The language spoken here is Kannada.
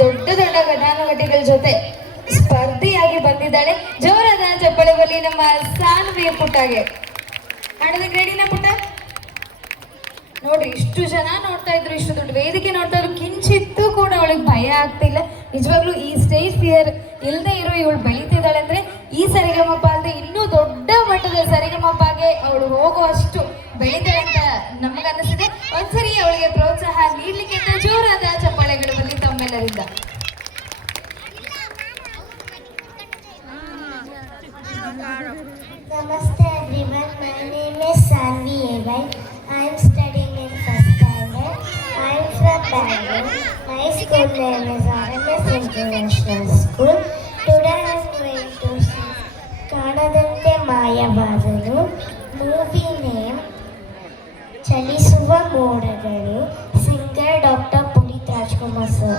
ದೊಡ್ಡ ದೊಡ್ಡ ಘಟಾನುಘಟಿಗಳ ಜೊತೆ ಸ್ಪರ್ಧಿಯಾಗಿ ಬಂದಿದ್ದಾಳೆ. ಜೋರಾದ ಚಪ್ಪಳೆ ಬಲಿ ನಮ್ಮ ಸಾನ್ವಿಯ ಪುಟ್ಟಗೆ. ಹಾಡೋದಕ್ಕೆ ರೆಡಿನಾ ಪುಟ್ಟ? ನೋಡ್ರಿ, ಇಷ್ಟು ಜನ ನೋಡ್ತಾ ಇದ್ರು, ಇಷ್ಟು ದೊಡ್ಡ ವೇದಿಕೆ ನೋಡ್ತಾ ಇದ್ರು, ಕಿಂಚಿತ್ತೂ ಕೂಡ ಅವಳಿಗೆ ಭಯ ಆಗ್ತಿಲ್ಲ. ನಿಜವಾಗ್ಲೂ ಈ ಸ್ಟೇಜ್ ಫಿಯರ್ ಇಲ್ಲದೆ ಇರೋ ಇವಳು ಬೆಳೀತಿದ್ದಾಳೆ ಅಂದ್ರೆ ಈ ಸರಿಗಮಪ ಅಂದ್ರೆ ಇನ್ನೂ ದೊಡ್ಡ ಮಟ್ಟದ ಸರಿಗಮಪಗೆ ಅವಳು ಹೋಗುವಷ್ಟು ಬೆಳೀತಾಳೆ ಅಂತ ನಮಗನ್ನಿಸಿದೆ. ಒಂದ್ಸರಿ ಅವಳಿಗೆ ಪ್ರೋತ್ಸಾಹ ನೀಡ್ಲಿಕ್ಕೆ ಜೋರಾದ ಚಪ್ಪಾಳೆಗಳು ಬರಲಿ ತಮ್ಮೆಲ್ಲರಿಂದ. Namaste everyone, my name is Sanvi Ebai. I am studying in first standard. I am from Bangalore. My school name is RMS International School. Today I am going to see Kanadante Mayavadanu. Movie name Chalisuva Modagalu. Singer Dr. Punit Rajkumar sir.